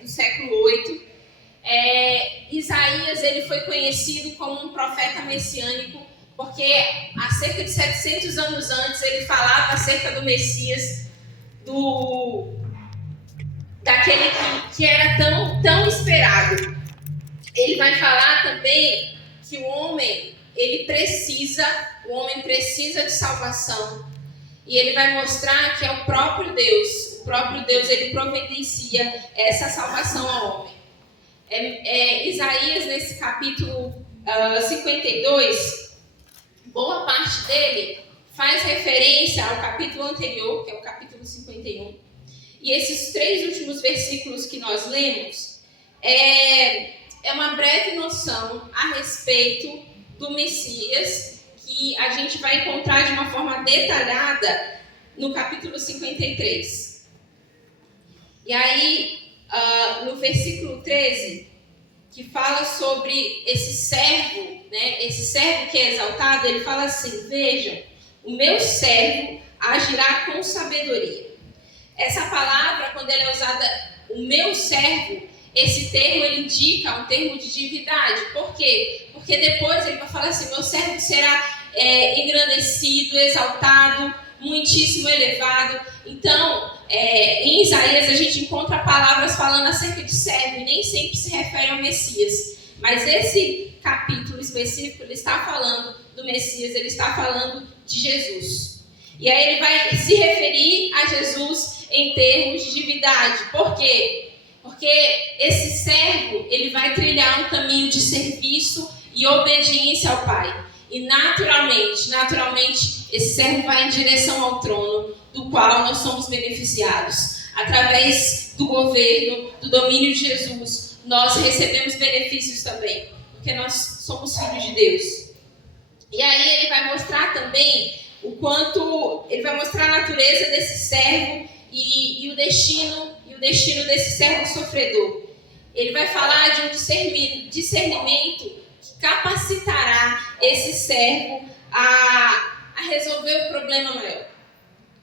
do século 8. Isaías ele foi conhecido como um profeta messiânico, porque há cerca de 700 anos antes ele falava acerca do Messias, daquele que era tão esperado. Ele vai falar também que o homem precisa de salvação. E ele vai mostrar que é o próprio Deus ele providencia essa salvação ao homem. Isaías, nesse capítulo 52, boa parte dele faz referência ao capítulo anterior, que é o capítulo 51. E esses 3 últimos versículos que nós lemos é uma breve noção a respeito do Messias, que a gente vai encontrar de uma forma detalhada no capítulo 53. E aí, no versículo 13, que fala sobre esse servo, né? Esse servo que é exaltado, ele fala assim: vejam, o meu servo agirá com sabedoria. Essa palavra, quando ela é usada, o meu servo, esse termo ele indica um termo de divindade. Por quê? Porque depois ele vai falar assim: meu servo será engrandecido, exaltado, muitíssimo elevado. Então, em Isaías a gente encontra palavras falando acerca de servo e nem sempre se refere ao Messias. Mas esse capítulo específico, ele está falando do Messias, ele está falando de Jesus. E aí ele vai se referir a Jesus em termos de divindade. Por quê? Porque esse servo, ele vai trilhar um caminho de serviço e obediência ao Pai. E naturalmente, esse servo vai em direção ao trono, do qual nós somos beneficiados. Através do governo, do domínio de Jesus, nós recebemos benefícios também, porque nós somos filhos de Deus. E aí ele vai mostrar também ele vai mostrar a natureza desse servo e o destino desse servo sofredor. Ele vai falar de um discernimento que capacitará esse servo a resolver o problema maior,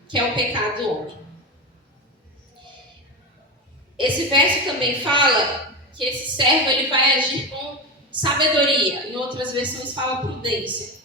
que é o pecado do homem. Esse verso também fala que esse servo ele vai agir com sabedoria. Em outras versões fala prudência.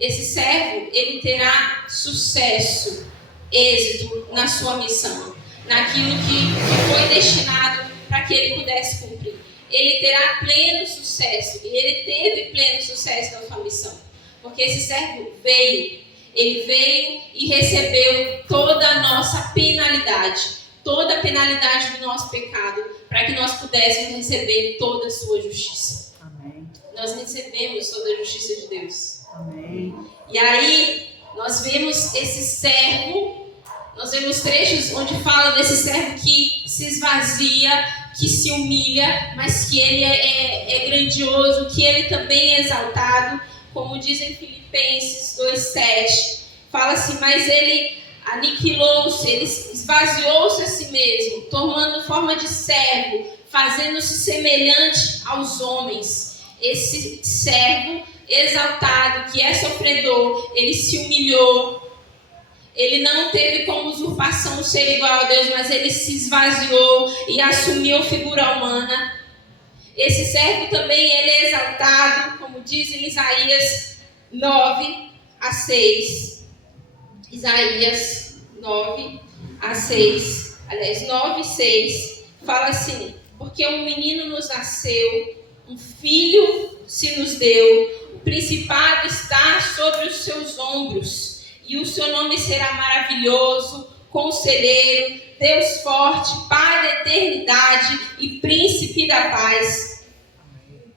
Esse servo ele terá sucesso, êxito na sua missão, naquilo que foi destinado para que ele pudesse cumprir. Ele terá pleno sucesso, e ele teve pleno sucesso na sua missão, porque esse servo veio e recebeu toda a nossa penalidade, toda a penalidade do nosso pecado, para que nós pudéssemos receber toda a sua justiça. Amém. Nós recebemos toda a justiça de Deus. Amém. E aí, nós vemos esse servo, nós vemos trechos onde fala desse servo que se esvazia, que se humilha, mas que ele é grandioso, que ele também é exaltado, como diz em Filipenses 2,7. Fala assim: mas ele aniquilou-se, ele esvaziou-se a si mesmo, tomando forma de servo, fazendo-se semelhante aos homens. Esse servo exaltado, que é sofredor, ele se humilhou. Ele não teve como usurpação ser igual a Deus, mas ele se esvaziou e assumiu figura humana. Esse servo também ele é exaltado, como diz em Isaías 9:6. Isaías 9:6. Aliás, 9:6 fala assim: porque um menino nos nasceu, um filho se nos deu, o principado está sobre os seus ombros. E o seu nome será maravilhoso, conselheiro, Deus forte, Pai da eternidade e príncipe da paz.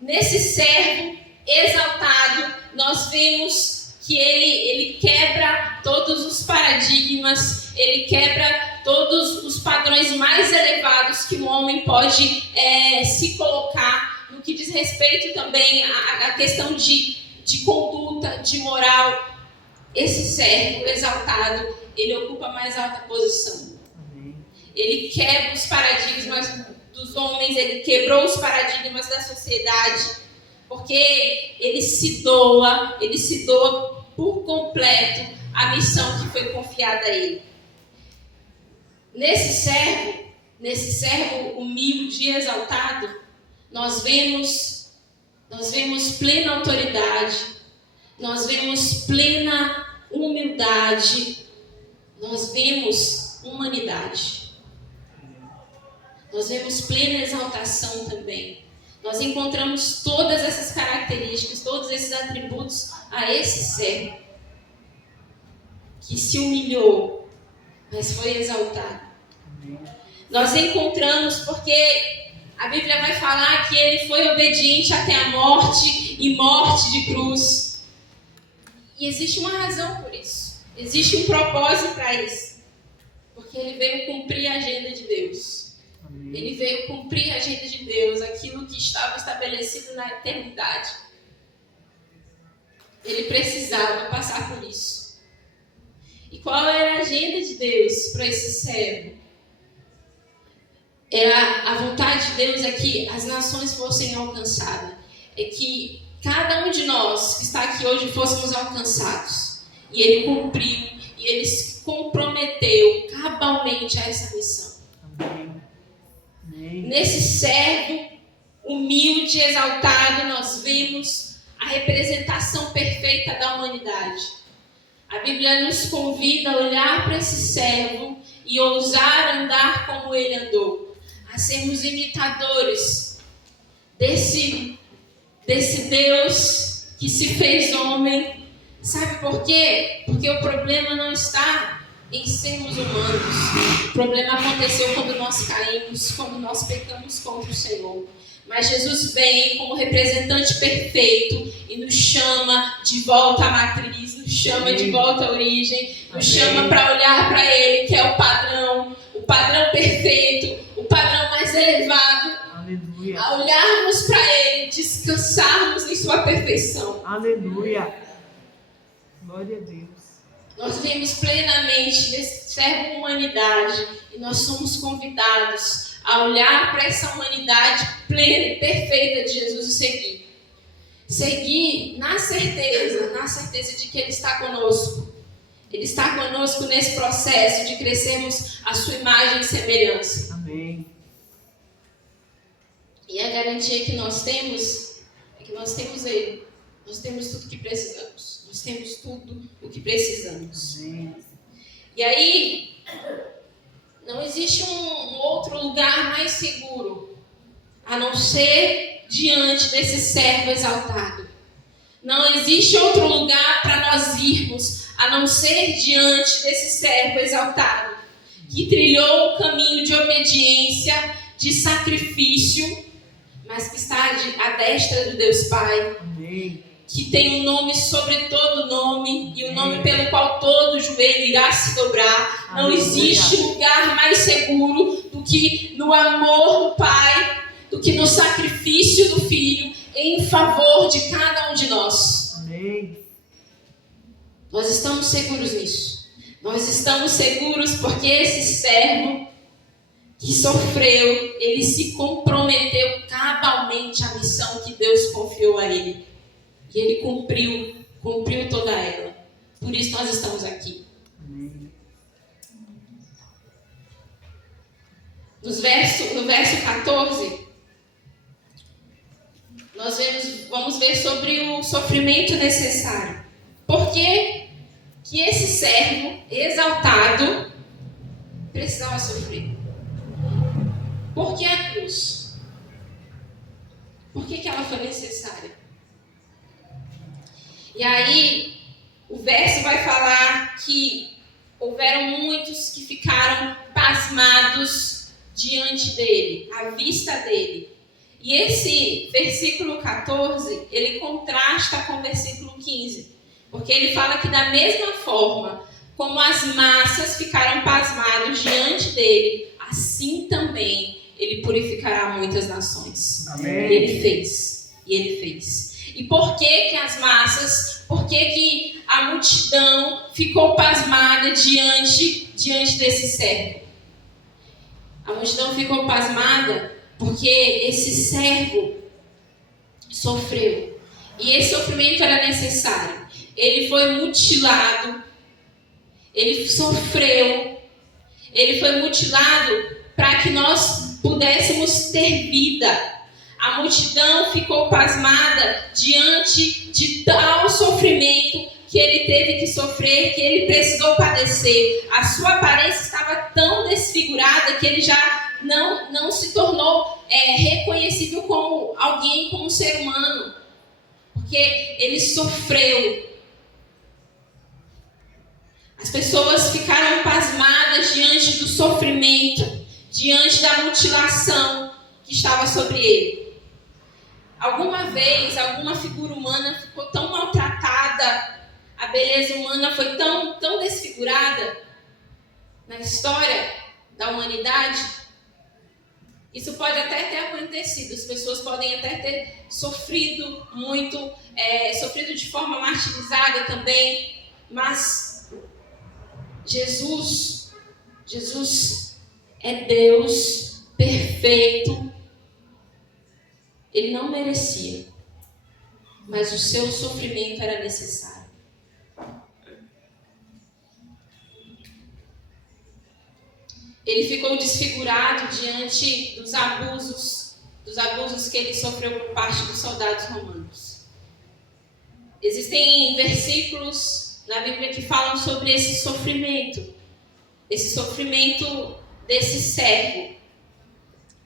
Nesse servo exaltado, nós vemos que ele quebra todos os paradigmas, ele quebra todos os padrões mais elevados que o homem pode se colocar, no que diz respeito também à questão de conduta, de moral. Esse servo exaltado, ele ocupa a mais alta posição. Amém. Ele quebra os paradigmas dos homens, ele quebrou os paradigmas da sociedade, porque ele se doa por completo a missão que foi confiada a ele. Nesse servo, nesse servo humilde e exaltado, nós vemos plena autoridade, nós vemos plena humildade, nós vemos humanidade, nós vemos plena exaltação também. Nós encontramos todas essas características, todos esses atributos a esse servo que se humilhou, mas foi exaltado. Nós encontramos porque a Bíblia vai falar que ele foi obediente até a morte e morte de cruz. E existe uma razão por isso. Existe um propósito para isso. Porque ele veio cumprir a agenda de Deus. Ele veio cumprir a agenda de Deus, aquilo que estava estabelecido na eternidade. Ele precisava passar por isso. E qual era a agenda de Deus para esse servo? Era a vontade de Deus é que as nações fossem alcançadas. É que cada um de nós que está aqui hoje fôssemos alcançados. E ele cumpriu, e ele se comprometeu cabalmente a essa missão. Amém. Nesse servo humilde e exaltado, nós vemos a representação perfeita da humanidade. A Bíblia nos convida a olhar para esse servo e ousar andar como ele andou, a sermos imitadores desse Deus que se fez homem. Sabe por quê? Porque o problema não está em sermos humanos. O problema aconteceu quando nós caímos, quando nós pecamos contra o Senhor. Mas Jesus vem como representante perfeito e nos chama de volta à matriz, nos chama de volta à origem, nos chama para olhar para Ele, que é o padrão perfeito, o padrão mais elevado. Aleluia. A olharmos para Ele, descansarmos em Sua perfeição. Aleluia. Glória a Deus. Nós vemos plenamente nesse servo humanidade e nós somos convidados a olhar para essa humanidade plena e perfeita de Jesus e seguir. Seguir na certeza de que Ele está conosco. Ele está conosco nesse processo de crescermos a sua imagem e semelhança. Amém. E a garantia que nós temos é que nós temos Ele. Nós temos tudo o que precisamos. Nós temos tudo o que precisamos. Amém. E aí, não existe um outro lugar mais seguro a não ser diante desse servo exaltado. Não existe outro lugar para nós irmos a não ser diante desse servo exaltado, que trilhou um caminho de obediência, de sacrifício, mas que está à destra do Deus Pai. Amém. Que tem um nome sobre todo nome e o nome pelo qual todo joelho irá se dobrar. Não existe lugar mais seguro do que no amor do Pai, do que no sacrifício do Filho em favor de cada um de nós. Amém. Nós estamos seguros nisso. Nós estamos seguros porque esse servo que sofreu, ele se comprometeu cabalmente à missão que Deus confiou a ele. E ele cumpriu toda ela. Por isso nós estamos aqui. Amém. No verso 14, nós vamos ver sobre o sofrimento necessário. Por que esse servo exaltado precisava sofrer? Por que a cruz? Por que ela foi necessária? E aí, o verso vai falar que houveram muitos que ficaram pasmados diante dele, à vista dele. E esse versículo 14, ele contrasta com o versículo 15. Porque ele fala que da mesma forma como as massas ficaram pasmados diante dele, assim também ele purificará muitas nações. Amém. E ele fez. E por que as massas, por que a multidão ficou pasmada diante desse servo? A multidão ficou pasmada porque esse servo sofreu. E esse sofrimento era necessário. Ele foi mutilado, ele sofreu, ele foi mutilado para que nós pudéssemos ter vida. A multidão ficou pasmada diante de tal sofrimento que ele teve que sofrer, que ele precisou padecer. A sua aparência estava tão desfigurada que ele já não se tornou reconhecível como alguém, como um ser humano, porque ele sofreu. As pessoas ficaram pasmadas diante do sofrimento, diante da mutilação que estava sobre ele. Alguma vez, alguma figura humana ficou tão maltratada, a beleza humana foi tão desfigurada na história da humanidade? Isso pode até ter acontecido, as pessoas podem até ter sofrido muito, sofrido de forma martirizada também, mas Jesus é Deus perfeito. Ele não merecia, mas o seu sofrimento era necessário. Ele ficou desfigurado diante dos abusos que ele sofreu por parte dos soldados romanos. Existem versículos na Bíblia que falam sobre esse sofrimento desse servo.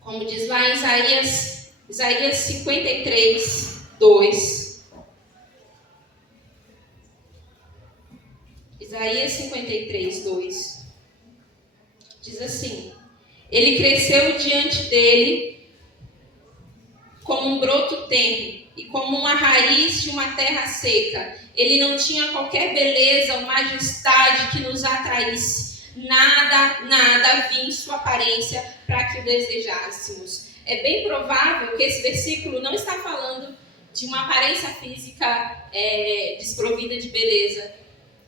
Como diz lá em Isaías 53, 2. Isaías 53, 2. Diz assim: ele cresceu diante dele como um broto tenro e como uma raiz de uma terra seca. Ele não tinha qualquer beleza ou majestade que nos atraísse. Nada havia em sua aparência para que o desejássemos. É bem provável que esse versículo não está falando de uma aparência física desprovida de beleza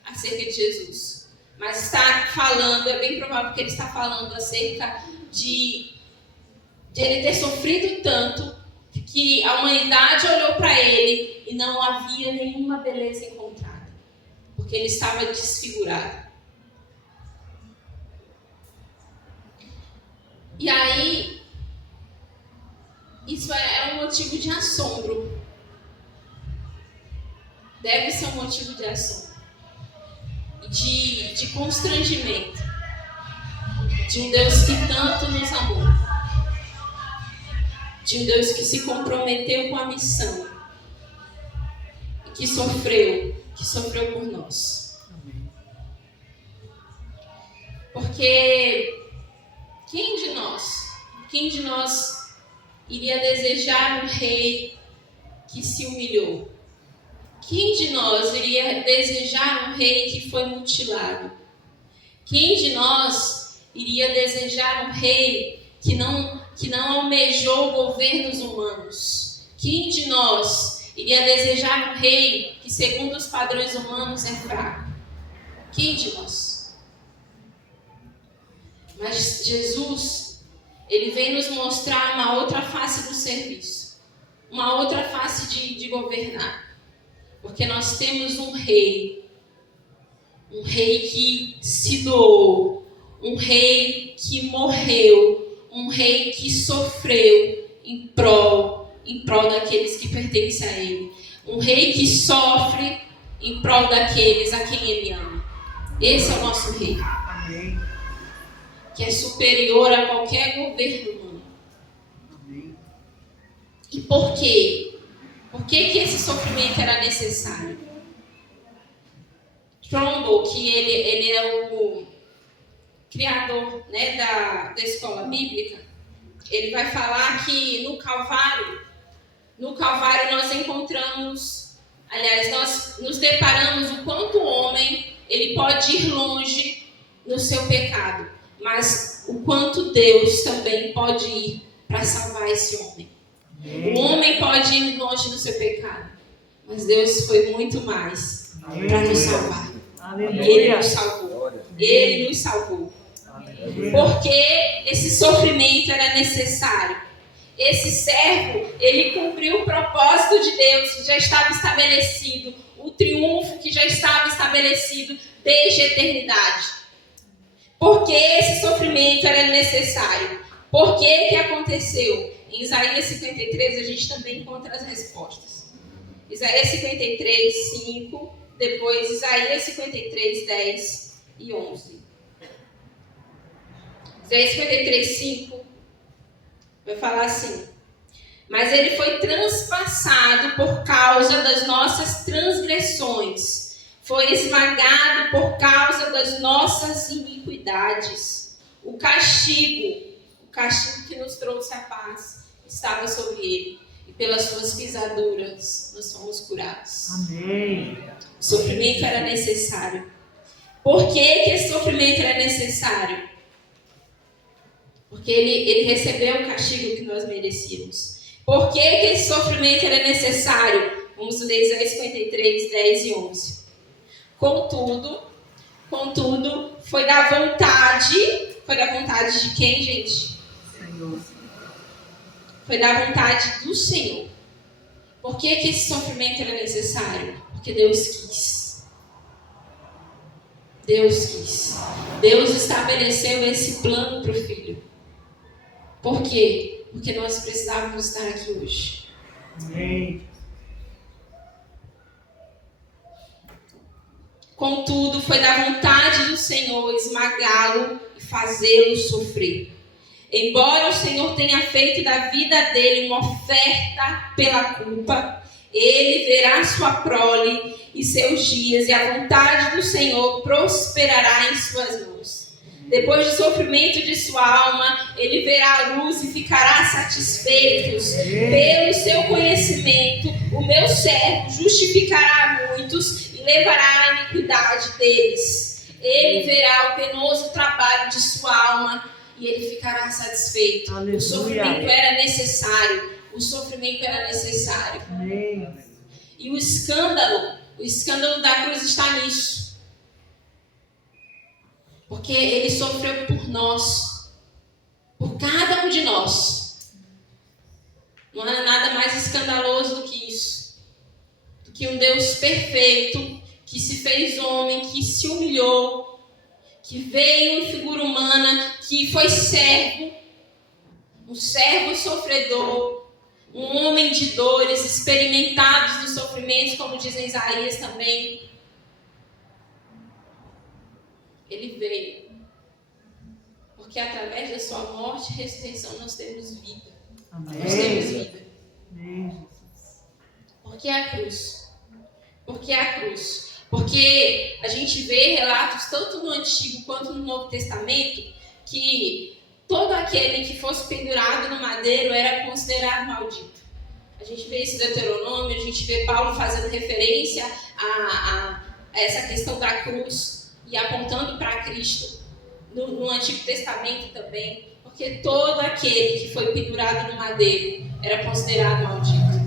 acerca de Jesus. Mas está falando, é bem provável que ele está falando acerca de ele ter sofrido tanto que a humanidade olhou para ele e não havia nenhuma beleza encontrada, porque ele estava desfigurado. E aí, isso é um motivo de assombro. Deve ser um motivo de assombro. De constrangimento, de um Deus que tanto nos amou, de um Deus que se comprometeu com a missão e que sofreu por nós. Porque quem de nós iria desejar um rei que se humilhou? Quem de nós iria desejar um rei que foi mutilado? Quem de nós iria desejar um rei que não almejou governos humanos? Quem de nós iria desejar um rei que, segundo os padrões humanos, é fraco? Quem de nós? Mas Jesus, ele vem nos mostrar uma outra face do serviço, uma outra face de governar. Porque nós temos um rei que se doou, um rei que morreu, um rei que sofreu em prol daqueles que pertencem a ele, um rei que sofre em prol daqueles a quem ele ama. Esse é o nosso rei. Amém. Que é superior a qualquer governo humano. Amém. E por quê? Por que esse sofrimento era necessário? Trumbull, que ele é o criador, né, da escola bíblica, ele vai falar que no Calvário nós encontramos, aliás, nós nos deparamos o quanto o homem ele pode ir longe no seu pecado, mas o quanto Deus também pode ir para salvar esse homem. O homem pode ir longe do seu pecado, mas Deus foi muito mais para nos salvar. Ele nos salvou. Ele nos salvou. Porque esse sofrimento era necessário. Esse servo, ele cumpriu o propósito de Deus que já estava estabelecido, o triunfo que já estava estabelecido desde a eternidade. Por que esse sofrimento era necessário? Por que aconteceu? Em Isaías 53 a gente também encontra as respostas. Isaías 53, 5, depois Isaías 53, 10 e 11. Isaías 53, 5 vai falar assim: mas ele foi transpassado por causa das nossas transgressões, foi esmagado por causa das nossas iniquidades. O castigo que nos trouxe a paz, estava sobre ele, e pelas suas pisaduras nós fomos curados. Amém. O sofrimento era necessário. Por que esse sofrimento era necessário? Porque ele recebeu o castigo que nós merecíamos. Por que esse sofrimento era necessário? Vamos ler Isaías 53, 10 e 11. Contudo, foi da vontade de quem, gente? Senhor. Foi da vontade do Senhor. Por que esse sofrimento era necessário? Porque Deus quis. Deus quis. Deus estabeleceu esse plano para o Filho. Por quê? Porque nós precisávamos estar aqui hoje. Amém. Contudo, foi da vontade do Senhor esmagá-lo e fazê-lo sofrer. Embora o Senhor tenha feito da vida dele uma oferta pela culpa, ele verá sua prole e seus dias, e a vontade do Senhor prosperará em suas mãos. Depois do sofrimento de sua alma, ele verá a luz e ficará satisfeito. Pelo seu conhecimento, o meu servo justificará muitos e levará a iniquidade deles. Ele verá o penoso trabalho de sua alma e ele ficará satisfeito. Aleluia. O sofrimento era necessário. O sofrimento era necessário. Amém. E o escândalo da cruz está nisso. Porque ele sofreu por nós, por cada um de nós. Não há nada mais escandaloso do que isso. Do que um Deus perfeito, que se fez homem, que se humilhou, que veio em figura humana, que foi servo, um servo sofredor, um homem de dores, experimentados dos sofrimentos, como diz em Isaías também. Ele veio, porque através da sua morte e ressurreição nós temos vida. Amém. Nós temos vida. Amém, Jesus. Por que a cruz? Por que a cruz? Porque a gente vê relatos, tanto no Antigo quanto no Novo Testamento, que todo aquele que fosse pendurado no madeiro era considerado maldito. A gente vê isso em Deuteronômio, a gente vê Paulo fazendo referência a essa questão da cruz e apontando para Cristo no Antigo Testamento também, porque todo aquele que foi pendurado no madeiro era considerado maldito.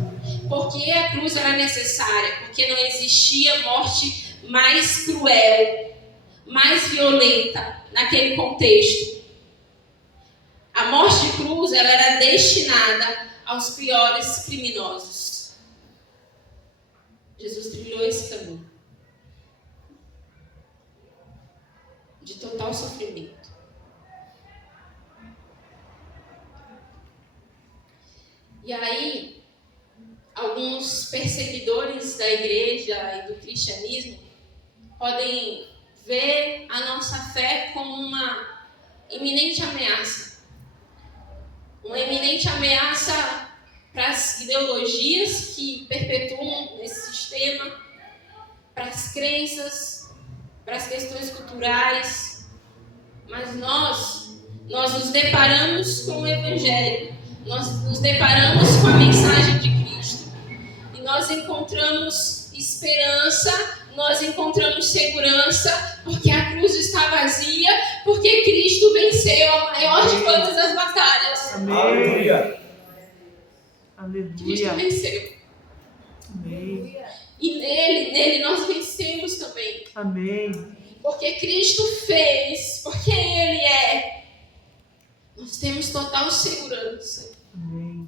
Por que a cruz era necessária? Porque não existia morte mais cruel, mais violenta naquele contexto. A morte de cruz ela era destinada aos piores criminosos. Jesus trilhou esse caminho de total sofrimento. E aí, alguns perseguidores da igreja e do cristianismo podem ver a nossa fé como uma iminente ameaça. Uma iminente ameaça para as ideologias que perpetuam esse sistema, para as crenças, para as questões culturais. Mas nós nos deparamos com o Evangelho, nós nos deparamos com a mensagem de Cristo e nós encontramos esperança, nós encontramos segurança, porque a cruz está vazia, porque Cristo venceu a maior de todas as batalhas. Amém. Cristo Aleluia. venceu. Amém. E nele nós vencemos também. Amém. Porque Cristo fez, porque Ele é. Nós temos total segurança. Amém.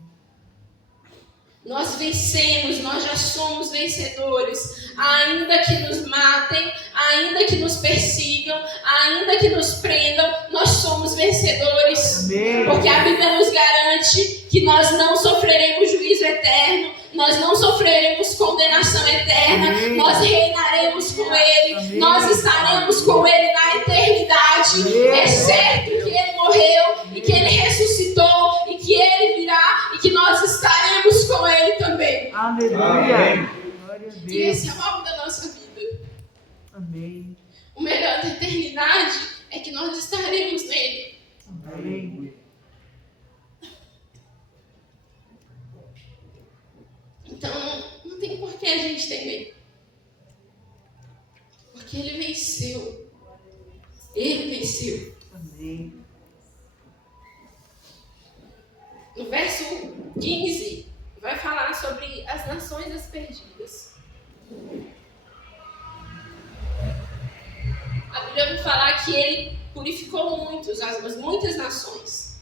Nós vencemos, nós já somos vencedores. Ainda que nos matem, ainda que nos persigam, ainda que nos prendam, nós somos vencedores. Amém. Porque a Bíblia nos garante que nós não sofreremos juízo eterno, nós não sofreremos condenação eterna, Amém. nós reinaremos com Ele, Amém. nós estaremos com Ele na eternidade. Amém. É certo que Ele morreu e que Ele ressuscitou e que Ele virá e que nós estaremos com Ele também. Aleluia. Amém. Glória a E Deus. esse é o alvo da nossa vida. Amém. O melhor da eternidade é que nós estaremos nele. Amém. Então, não tem por que a gente temer. Porque Ele venceu. Ele venceu. Amém. No verso 15, vai falar sobre as nações aspergidas. A Bíblia vai falar que Ele purificou muitas nações.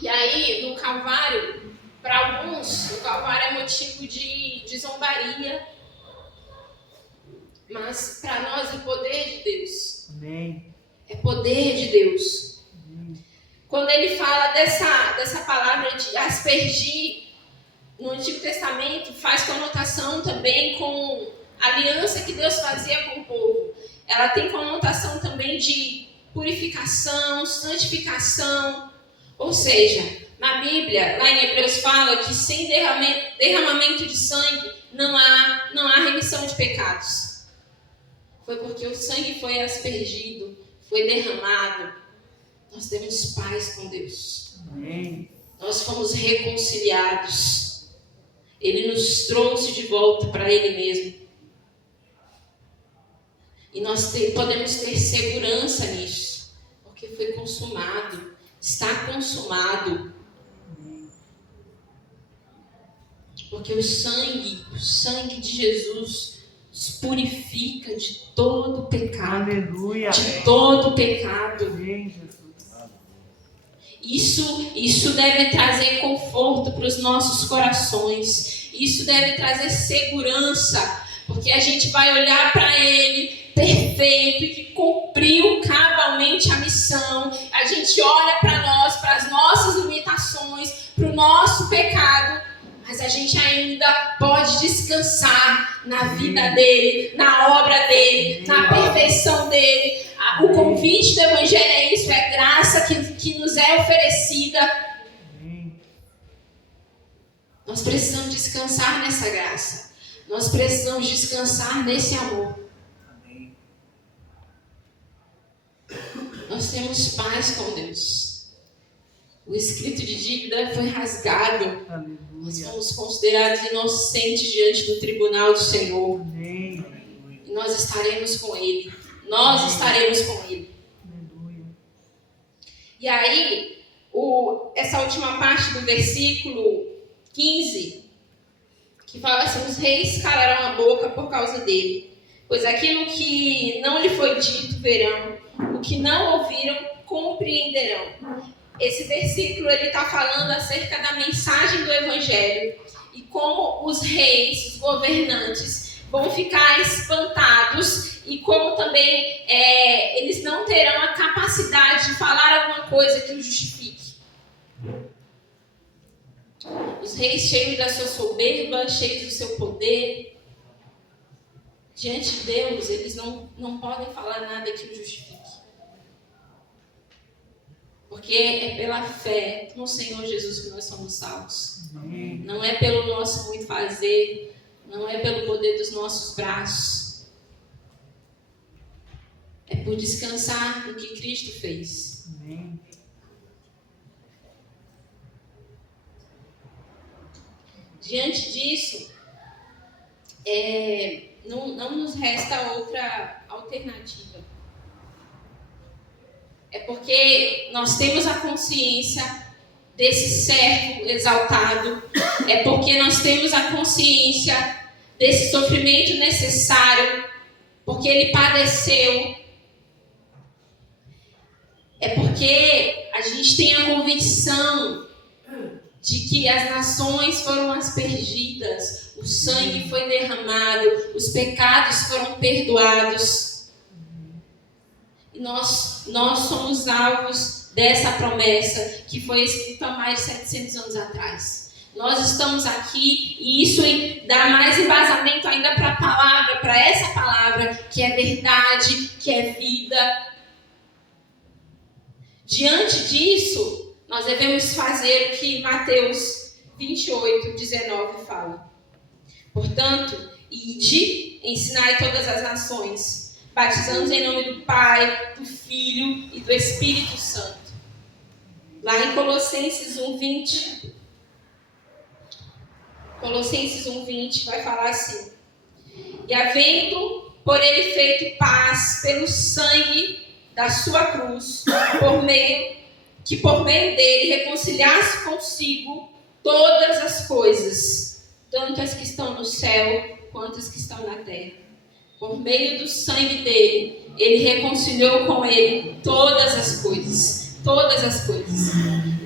E aí, no Calvário, para alguns, o Calvário é motivo de zombaria. Mas para nós é poder de Deus. Amém. É poder de Deus. Amém. Quando ele fala dessa palavra de aspergir, no Antigo Testamento, faz conotação também com a aliança que Deus fazia com o povo. Ela tem conotação também de purificação, santificação. Ou seja, na Bíblia, lá em Hebreus fala que sem derramamento de sangue não há remissão de pecados. Foi porque o sangue foi aspergido, foi derramado. Nós temos paz com Deus. Amém. Nós fomos reconciliados. Ele nos trouxe de volta para Ele mesmo. E nós podemos ter segurança nisso. Porque foi consumado. Está consumado. Porque o sangue de Jesus nos purifica de todo pecado. Aleluia. De todo pecado. Amém, Jesus. Isso deve trazer conforto para os nossos corações. Isso deve trazer segurança. Porque a gente vai olhar para Ele perfeito e que cumpriu cabalmente a missão. A gente olha para nós, para as nossas limitações, para o nosso pecado. Mas a gente ainda pode descansar na vida dele, na obra dele, na perfeição dele. O convite do Evangelho é isso, é graça que nos é oferecida. Nós precisamos descansar nessa graça. Nós precisamos descansar nesse amor. Nós temos paz com Deus. O escrito de dívida foi rasgado. Aleluia. Nós fomos considerados inocentes diante do tribunal do Senhor. Amém. E nós estaremos com Ele. Nós estaremos com Ele. Aleluia. E aí, essa última parte do versículo 15, que fala assim: os reis calarão a boca por causa dele, pois aquilo que não lhe foi dito verão, o que não ouviram compreenderão. Esse versículo ele está falando acerca da mensagem do Evangelho e como os reis, os governantes, vão ficar espantados e como também eles não terão a capacidade de falar alguma coisa que os justifique. Os reis cheios da sua soberba, cheios do seu poder, diante de Deus, eles não podem falar nada que os justifique. Porque é pela fé no Senhor Jesus que nós somos salvos. Amém. Não é pelo nosso muito fazer, não é pelo poder dos nossos braços. É por descansar no que Cristo fez. Amém. Diante disso, não nos resta outra alternativa. É porque nós temos a consciência desse servo exaltado. É porque nós temos a consciência desse sofrimento necessário. Porque ele padeceu. É porque a gente tem a convicção de que as nações foram aspergidas, o sangue foi derramado, os pecados foram perdoados. E nós somos alvos dessa promessa que foi escrita há mais de 700 anos atrás. Nós estamos aqui e isso dá mais embasamento ainda para a palavra, para essa palavra que é verdade, que é vida. Diante disso, nós devemos fazer o que Mateus 28, 19 fala. Portanto, ide, ensinai todas as nações, batizando em nome do Pai, do Filho e do Espírito Santo. Lá em Colossenses 1:20, vai falar assim: e havendo por ele feito paz pelo sangue da sua cruz, por meio dele reconciliasse consigo todas as coisas, tanto as que estão no céu quanto as que estão na terra. Por meio do sangue dele, ele reconciliou com ele todas as coisas. Todas as coisas.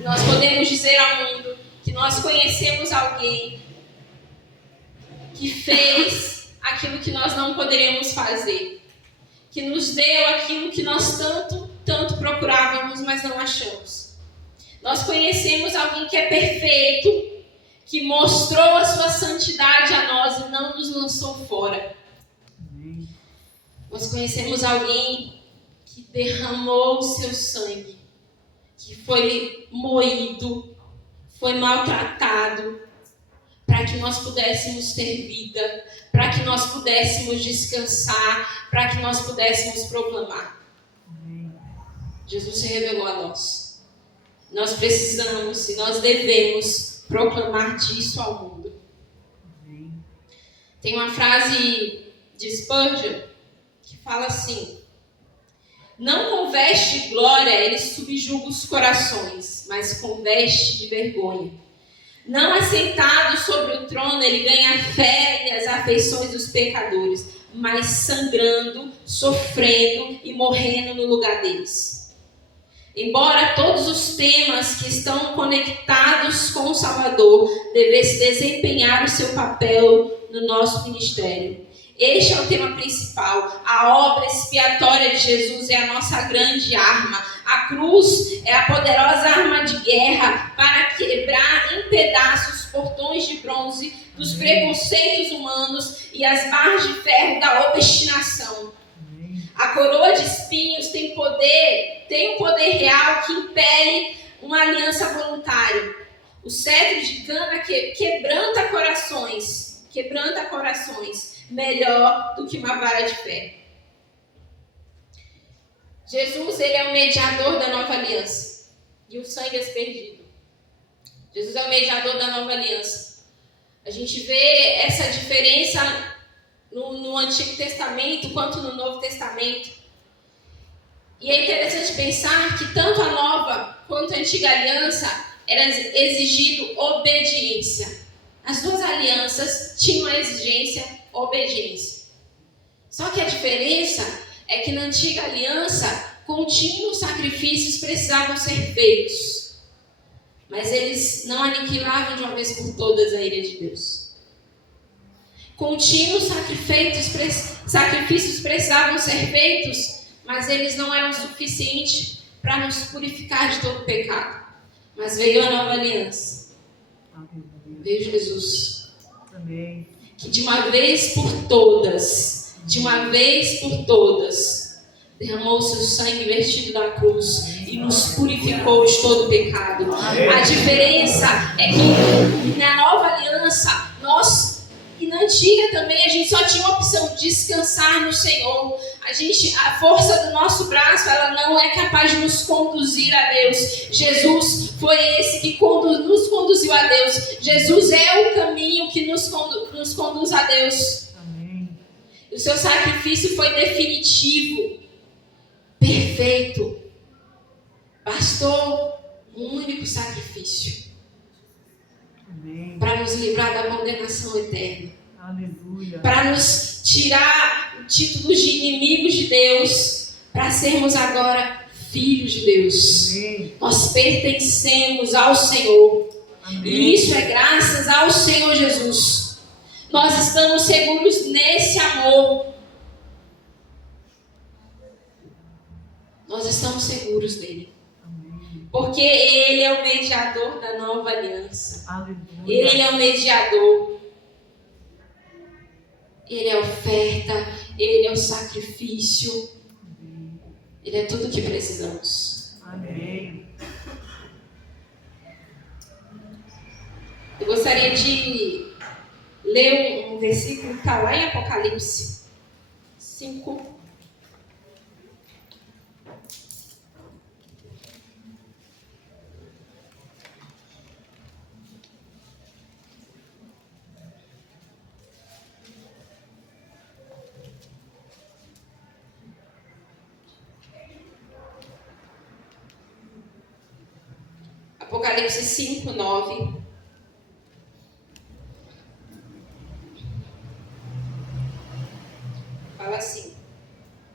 Nós podemos dizer ao mundo que nós conhecemos alguém que fez aquilo que nós não poderíamos fazer, que nos deu aquilo que nós tanto procurávamos, mas não achamos. Nós conhecemos alguém que é perfeito, que mostrou a sua santidade a nós e não nos lançou fora. Nós conhecemos alguém que derramou o seu sangue, que foi moído, foi maltratado, para que nós pudéssemos ter vida, para que nós pudéssemos descansar, para que nós pudéssemos proclamar. Jesus se revelou a nós. Nós precisamos e nós devemos proclamar disso ao mundo. Tem uma frase de Spurgeon que fala assim: não com veste de glória ele subjuga os corações, mas com veste de vergonha. Não assentado sobre o trono, ele ganha a fé e as afeições dos pecadores, mas sangrando, sofrendo e morrendo no lugar deles. Embora todos os temas que estão conectados com o Salvador devessem desempenhar o seu papel no nosso ministério, este é o tema principal. A obra expiatória de Jesus é a nossa grande arma. A cruz é a poderosa arma de guerra para quebrar em pedaços os portões de bronze dos preconceitos humanos e as barras de ferro da obstinação. A coroa de espinhos tem um poder real que impele uma aliança voluntária. O cetro de cana quebranta corações, melhor do que uma vara de ferro. Jesus, ele é o mediador da nova aliança e o sangue aspergido. Jesus é o mediador da nova aliança. A gente vê essa diferença no Antigo Testamento quanto no Novo Testamento. E é interessante pensar que tanto a nova quanto a antiga aliança era exigido obediência. As duas alianças tinham a exigência obediência. Só que a diferença é que na antiga aliança contínuos sacrifícios precisavam ser feitos, mas eles não aniquilavam de uma vez por todas a ira de Deus. Contínuos sacrifícios precisavam ser feitos, mas eles não eram suficientes para nos purificar de todo pecado. Mas veio a nova aliança. Veio Jesus. Amém. Que de uma vez por todas, derramou o seu sangue vertido da cruz e nos purificou de todo pecado. A diferença é que na nova aliança, e na antiga também, a gente só tinha a opção de descansar no Senhor. A força do nosso braço, ela não é capaz de nos conduzir a Deus. Jesus foi esse que nos conduziu a Deus. Jesus é o caminho que nos conduz a Deus. Amém. O seu sacrifício foi definitivo, perfeito. Bastou um único sacrifício para nos livrar da condenação eterna. Aleluia. Para nos tirar o título de inimigos de Deus, para sermos agora filhos de Deus. Amém. Nós pertencemos ao Senhor. Amém. E isso é graças ao Senhor Jesus. Nós estamos seguros nesse amor. Nós estamos seguros dele. Amém. Porque ele é o mediador da nova aliança. Aleluia. Ele é o mediador. Ele é a oferta. Ele é o sacrifício. Amém. Ele é tudo o que precisamos. Amém. Eu gostaria de ler um versículo que está lá em Apocalipse 5. Apocalipse 5, 9. Fala assim.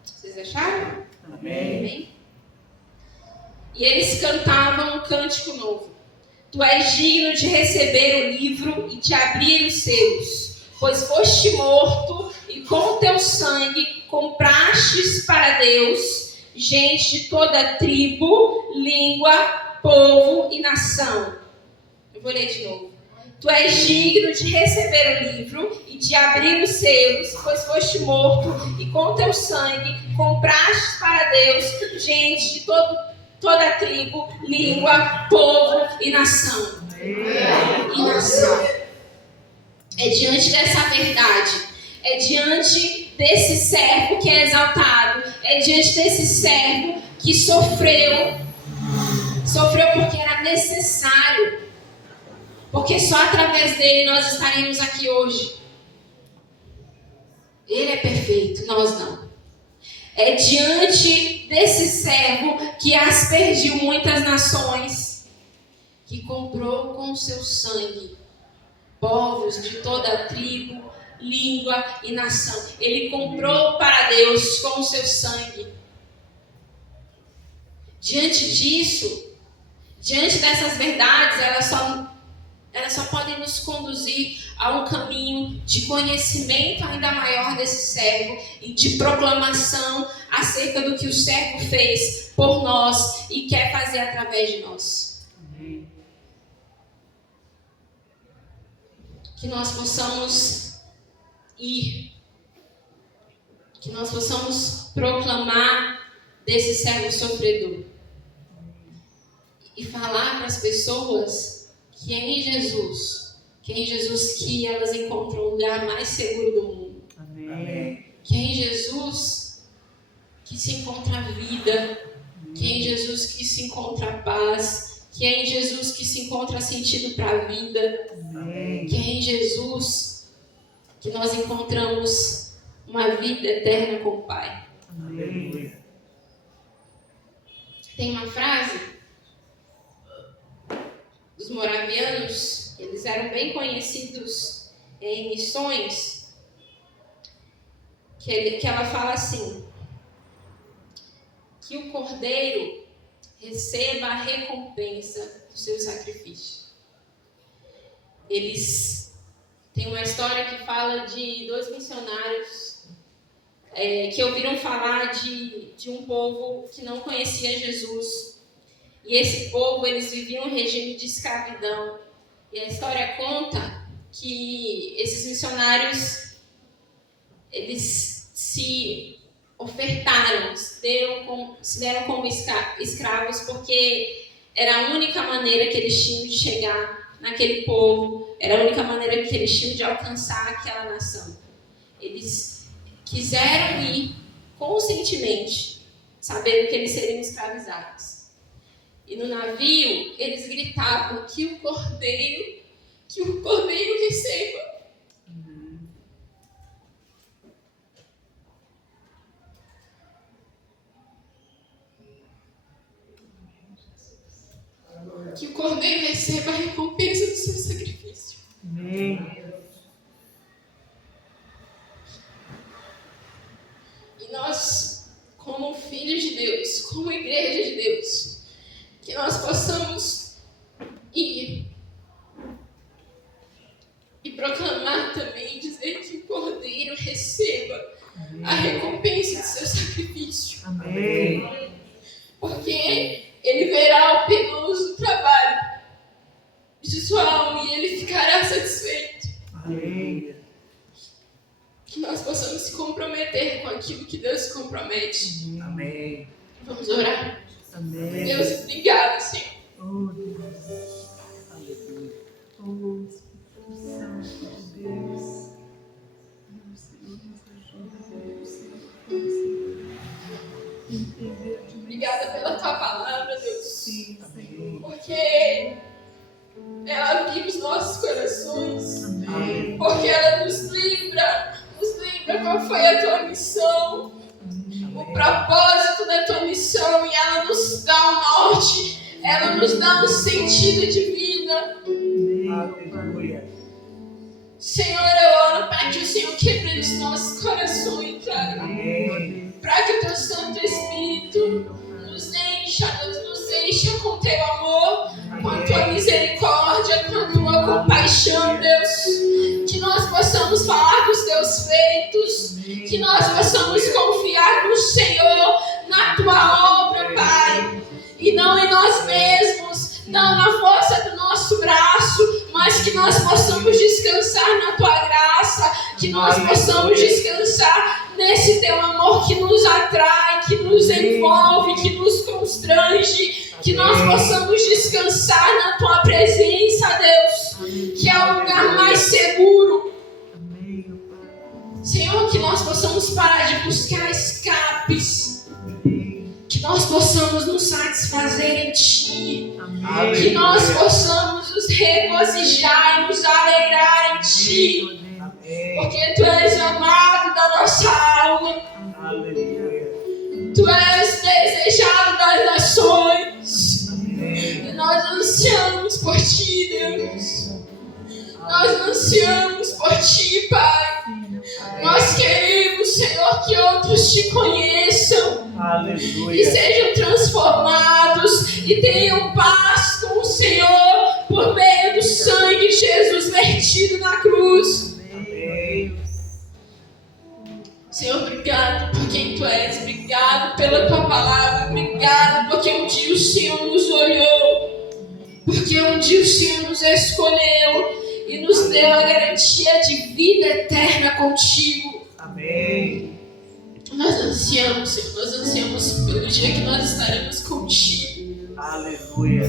Vocês acharam? Amém. Amém? E eles cantavam um cântico novo. Tu és digno de receber o livro e de abrir os selos, pois foste morto e com teu sangue comprastes para Deus gente de toda tribo, língua, povo e nação. Eu vou ler de novo. Tu és digno de receber o livro e de abrir os selos, pois foste morto e com teu sangue compraste para Deus gente de toda tribo, língua, povo e nação. E nação. É diante dessa verdade, é diante desse servo que é exaltado, é diante desse servo que sofreu porque era necessário, porque só através dele nós estaríamos aqui hoje. Ele é perfeito, nós não. É diante desse servo que aspergiu muitas nações, que comprou com seu sangue povos de toda tribo, língua e nação. Ele comprou para Deus com o seu sangue. Diante disso, diante dessas verdades, elas só podem nos conduzir a um caminho de conhecimento ainda maior desse servo e de proclamação acerca do que o servo fez por nós e quer fazer através de nós. Amém. Que nós possamos ir, que nós possamos proclamar desse servo sofredor e falar para as pessoas que é em Jesus que elas encontram o lugar mais seguro do mundo. Amém. Que é em Jesus que se encontra a vida, que é em Jesus que se encontra a paz, que é em Jesus que se encontra sentido para a vida, Amém. que é em Jesus que nós encontramos uma vida eterna com o Pai. Amém. Tem uma frase dos moravianos, eles eram bem conhecidos em missões, que ela fala assim: que o cordeiro receba a recompensa do seu sacrifício. Eles têm uma história que fala de 2 missionários que ouviram falar de um povo que não conhecia Jesus. E esse povo, eles viviam um regime de escravidão. E a história conta que esses missionários, eles se ofertaram, se deram como escravos, porque era a única maneira que eles tinham de chegar naquele povo, era a única maneira que eles tinham de alcançar aquela nação. Eles quiseram ir conscientemente, sabendo que eles seriam escravizados. E no navio, eles gritavam que o cordeiro receba. Que o cordeiro receba a recompensa do seu sacrifício. Amém. E nós, como filhos de Deus, como igreja de Deus, que nós possamos ir Amém. Porque Ele verá o penoso trabalho de sua alma e Ele ficará satisfeito. Amém. Que nós possamos se comprometer com aquilo que Deus se compromete. Amém. Vamos orar. Amém. Deus, obrigado, Senhor. Oh, Deus. Aleluia. Oh, Espírito Santo de Deus. Meu Senhor, nos ajuda, Deus. Entender de Obrigada pela tua palavra, Deus. Sim, Senhor. Porque ela vive os nossos corações. Amém. Porque ela nos lembra qual foi a tua missão, o propósito da tua missão, e ela nos dá um norte, ela nos dá um sentido de vida. Aleluia. Senhor, eu oro para que o Senhor quebre os nossos corações, traga. Amém. Para que o teu Santo Espírito nos encha com teu amor, com a tua misericórdia, com a tua compaixão, Deus. Que nós possamos falar dos teus feitos, que nós possamos confiar no Senhor, na tua obra, Pai, e não em nós mesmos, não na força do nosso braço, mas que nós possamos descansar na tua graça, que nós possamos descansar nesse teu amor que nos atrai, que nos envolve, que nos constrange, que nós possamos descansar na tua presença, Deus, que é o lugar mais seguro. Senhor, que nós possamos parar de buscar escapes, que nós possamos nos satisfazer em Ti, que nós possamos nos regozijar e nos alegrar em Ti, porque Tu és o amado da nossa alma, Aleluia. Tu és desejado das nações, e nós ansiamos por Ti, Deus, nós ansiamos por Ti, Pai. Nós queremos, Senhor, que outros Te conheçam, Aleluia. e sejam transformados e tenham paz com o Senhor por meio do sangue de Jesus vertido na cruz. Amém. Senhor, obrigado por quem Tu és, obrigado pela Tua palavra, obrigado porque um dia o Senhor nos olhou, porque um dia o Senhor nos escolheu e nos deu a garantia de vida eterna contigo. Amém. Nós ansiamos, Senhor, nós ansiamos pelo dia que nós estaremos contigo. Aleluia.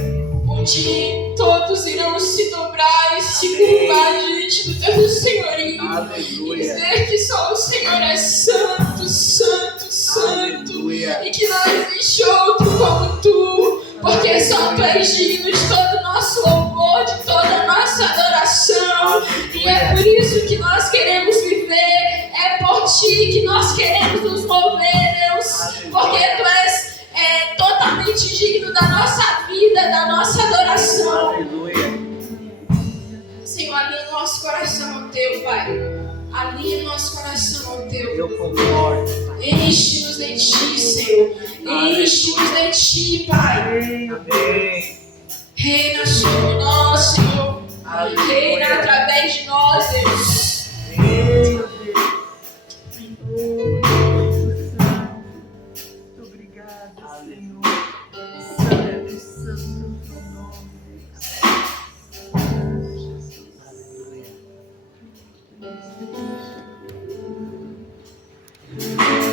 Um dia todos irão se dobrar e se curvar diante do teu senhorio. E Aleluia. dizer que só o Senhor é santo, santo, santo. Aleluia. E que não existe outro como tu. Porque só tu és digno de todo o nosso louvor, de toda a nossa adoração. E é por isso que nós queremos viver. É por ti que nós queremos nos mover, Deus. Porque tu és totalmente digno da nossa vida, da nossa adoração. Aleluia. Senhor, alinha nosso coração ao teu, Pai. Alinha nosso coração ao teu. Eu concordo. Enche-nos de ti, Senhor. Enche-nos de ti, Pai. Amém. Reina sobre nós, Senhor. Reina Aleluia. através de nós, Deus. Amém. Muito obrigado, Senhor. Santo, santo,